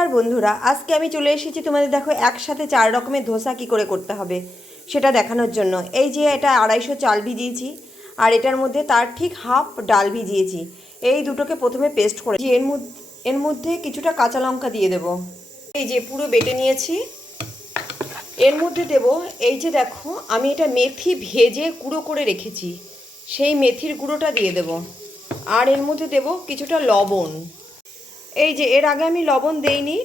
নমস্কার বন্ধুরা, আজকে আমি চলে এসেছি তোমাদের দেখো একসাথে চার রকমের ধোসা কি করে করতে হবে, সেটা দেখানোর জন্য। এই যে এটা আড়াইশো চাল ভিজিয়েছি, আর এটার মধ্যে তার ঠিক হাফ ডাল ভিজিয়েছি। এই দুটোকে প্রথমে পেস্ট করে এর মধ্যে এর মধ্যে কিছুটা কাঁচা লঙ্কা দিয়ে দেব। এই যে পুরো বেটে নিয়েছি। এর মধ্যে দেব, এই যে দেখো, আমি এটা মেথি ভেজে গুঁড়ো করে রেখেছি। সেই মেথির গুঁড়োটা দিয়ে দেব। আর এর মধ্যে দেব কিছুটা লবণ। এই যে, এর আগে আমি লবণ দেইনি,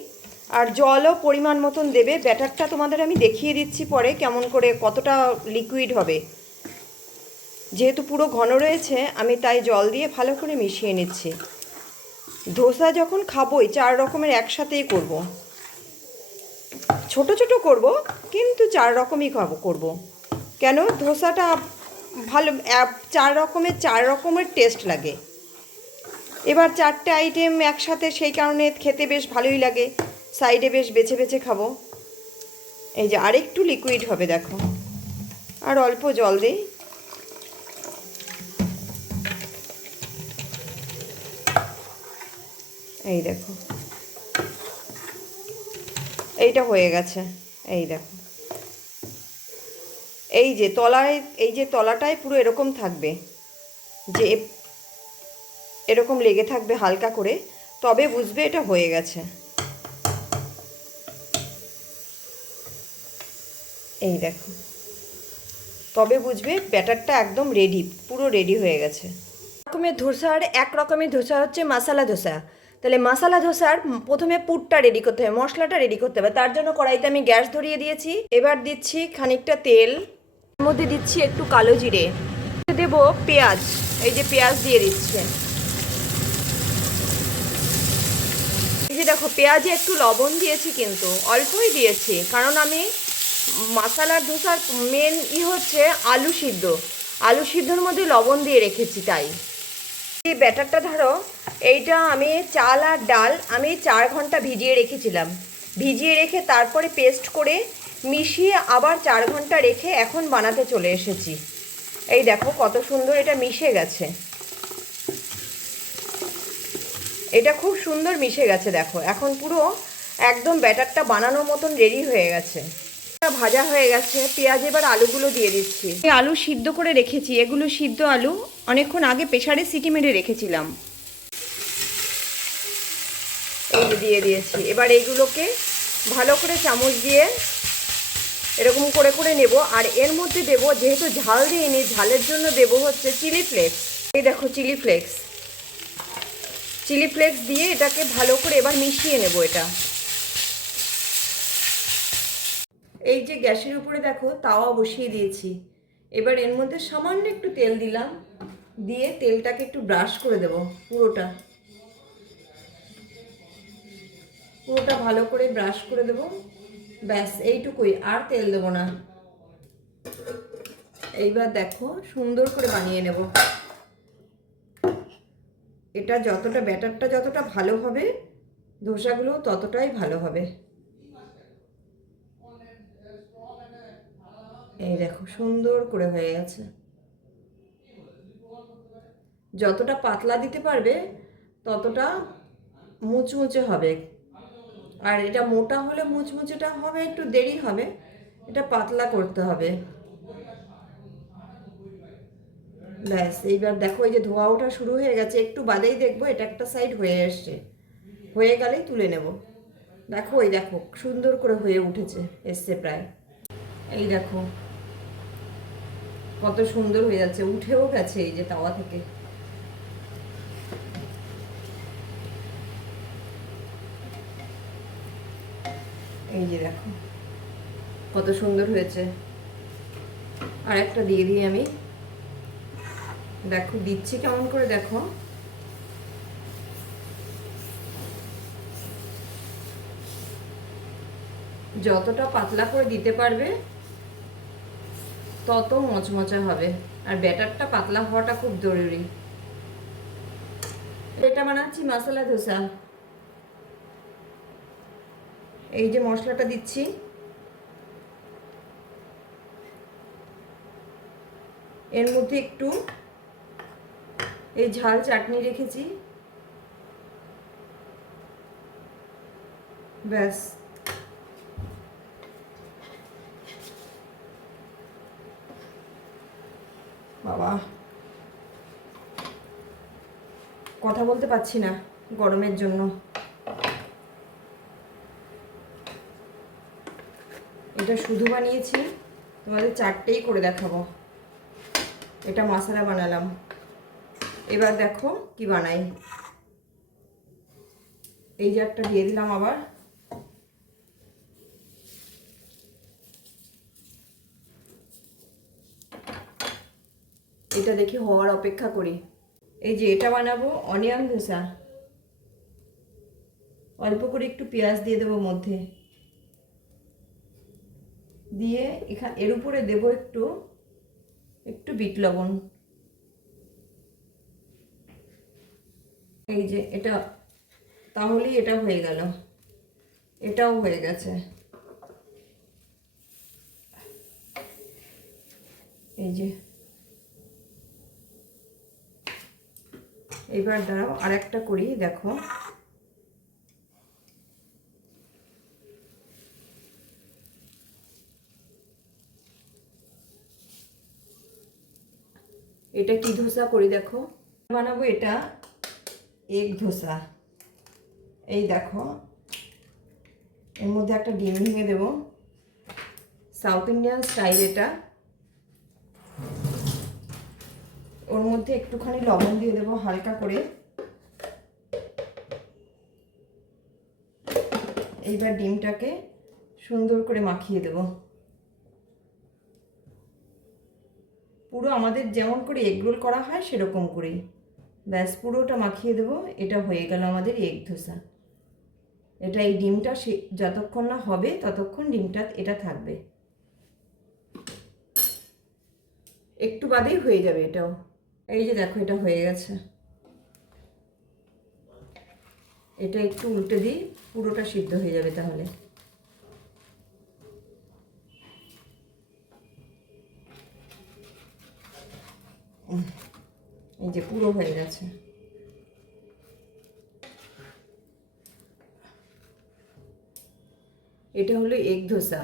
আর জলও পরিমাণ মতন দেবে। ব্যাটারটা তোমাদের আমি দেখিয়ে দিচ্ছি পরে কেমন করে কতটা লিকুইড হবে। যেহেতু পুরো ঘন রয়েছে, আমি তাই জল দিয়ে ভালো করে মিশিয়ে নিচ্ছি। ধোসা যখন খাবই, চার রকমের একসাথেই করব। ছোট ছোট করব, কিন্তু চার রকমই খাব, করব। কেন? ধোসাটা ভালো চার রকমের চার রকমের টেস্ট লাগে। এবার চারটে আইটেম একসাথে সেই কারণে খেতে বেশ ভালোই লাগে। সাইডে বেশ বেছে বেছে খাব। এই যে আরেকটু লিকুইড হবে, দেখো। আর অল্প জল দিই। এই দেখো। এইটা হয়ে গেছে। এই দেখো। এই যে তলায়, এই যে তলাটায় পুরো এরকম থাকবে। যে এরকম লেগে থাকবে হালকা করে, তবে বুঝবে এটা হয়ে গেছে। এই দেখো। তবে বুঝবে ব্যাটারটা একদম রেডি পুরো রেডি হয়ে গেছে। রকমের ধোসার, এক রকমের ধোসা হচ্ছে মশালা ধোসা। তাহলে মশালা ধোসার প্রথমে পুরটা রেডি করতে হবে, মশলাটা রেডি করতে হবে। তার জন্য কড়াইতে আমি গ্যাস ধরিয়ে দিয়েছি। এবার দিচ্ছি খানিকটা তেল। মধ্যে দিচ্ছি একটু কালো জিরে। দেব পেঁয়াজ, এই যে পেঁয়াজ দিয়ে দিচ্ছে। যে দেখো, পেঁয়াজে একটু লবণ দিয়েছি কিন্তু, অল্পই দিয়েছি। কারণ আমি মশালার ধোসার মেন ই হচ্ছে আলু সিদ্ধ। আলু সিদ্ধর মধ্যে লবণ দিয়ে রেখেছি তাই। এই ব্যাটারটা ধরো, এইটা আমি চাল আর ডাল আমি চার ঘণ্টা ভিজিয়ে রেখেছিলাম। ভিজিয়ে রেখে তারপরে পেস্ট করে মিশিয়ে আবার চার ঘণ্টা রেখে এখন বানাতে চলে এসেছি। এই দেখো, কত সুন্দর এটা মিশে গেছে। এটা খুব সুন্দর মিশে গেছে দেখো। এখন পুরো একদম ব্যাটারটা বানানোর মতন রেডি হয়ে গেছে। ভাজা হয়ে গেছে। পেঁয়াজ এবার আলুগুলো দিয়ে দিচ্ছি। আলু সিদ্ধ করে রেখেছি। এগুলো সিদ্ধ আলু অনেকক্ষণ আগে প্রেশারে সিটি মেরে রেখেছিলাম। এই দিয়ে দিয়েছি। এবার এইগুলোকে ভালো করে চামচ দিয়ে এরকম করে করে নেব। আর এর মধ্যে দেব যেহেতু ঝাল দিইনি ঝালের জন্য দেব হচ্ছে চিলি ফ্লেক্স। এই দেখো চিলি ফ্লেক্স। চিলি ফ্লেক্স দিয়ে এটাকে ভালো করে এবার মিশিয়ে নেব এটা। এই যে গ্যাসের উপরে দেখো, তাওয়া বসিয়ে দিয়েছি। এবার এর মধ্যে সামান্য একটু তেল দিলাম। দিয়ে তেলটাকে একটু ব্রাশ করে দেব পুরোটা। পুরোটা ভালো করে ব্রাশ করে দেব। ব্যাস, এইটুকুই, আর তেল দেবো না। এইবার দেখো, সুন্দর করে বানিয়ে নেব। এটা যতটা ব্যাটারটা যতটা ভালো হবে, ধোসাগুলো ততটাই ভালো হবে। এই দেখো, সুন্দর করে হয়ে গেছে। যতটা পাতলা দিতে পারবে, ততটা মুচমুচে হবে। আর এটা মোটা হলে মুচমুচেটা হবে, একটু দেরি হবে। এটা পাতলা করতে হবে। ব্যাস, এইবার দেখো এই যে ধোয়া ওঠা শুরু হয়ে গেছে, একটু বাদেই দেখব, এটা একটা সাইড হয়ে এসছে। হয়ে গেলেই তুলে নেব। দেখো, এই দেখো, সুন্দর করে হয়ে উঠেছে, এসছে প্রায়। এই দেখো, কত সুন্দর হয়ে যাচ্ছে, উঠেও গেছে এই যে তাওয়া থেকে। এই যে দেখো, কত সুন্দর হয়েছে। আর একটা দিয়ে দিই আমি। দেখো, দিচ্ছি কেমন করে দেখো। যতটা পাতলা করে দিতে পারবে, তত মচমচে হবে। আর ব্যাটারটা পাতলা হওয়াটা খুব জরুরি। এটা বানাচ্ছি মশলা ধোসা। এই যে মশলাটা দিচ্ছি। এর মধ্যে একটু এই ঝাল চাটনি রেখেছি। ব্যাস। বাবা। কথা বলতে পারছি না গরমের জন্য। এটা শুধু বানিয়েছি, তোমাদের চারটেই করে দেখাবো। এটা মশলা বানালাম। এবার দেখো কি বানাই। এই যে একটা দিয়ে দিলাম আবার। এটা দেখি হওয়ার অপেক্ষা করি। এই যে এটা বানাবো, অনিয়ন ধোসা অল্প করে একটু পেঁয়াজ দিয়ে দেবো মধ্যে। দিয়ে এখান এর উপরে দেবো একটু একটু বিট লবণ। এই যে এটা, তাহলেই এটা হয়ে গেল। এটাও হয়ে গেছে। এই যে। এবার দাঁড়াও আর একটা করি, দেখো। এটা কি ধোসা করি, দেখো। বানাবো এটা। এগ ধোসা। এই দেখো, এর মধ্যে একটা ডিম ভেঙে দেবো। সাউথ ইন্ডিয়ান স্টাইল এটা। ওর মধ্যে একটুখানি লবণ দিয়ে দেবো হালকা করে। এইবার ডিমটাকে সুন্দর করে মাখিয়ে দেব। পুরো আমাদের যেমন করে এগরোল করা হয় সেরকম করেই। ব্যাস পুরোটা মাখিয়ে দেব। এটা হয়ে গেল আমাদের এগ ধোসা। এটা এই ডিমটা সে যতক্ষণ না হবে ততক্ষণ ডিমটা এটা থাকবে। একটু বাদেই হয়ে যাবে এটাও। এই যে দেখো এটা হয়ে গেছে। এটা একটু উল্টে দিই, পুরোটা সিদ্ধ হয়ে যাবে তাহলে। যে পুরো হয়ে গেছে এটা হলো এগ ধোসা।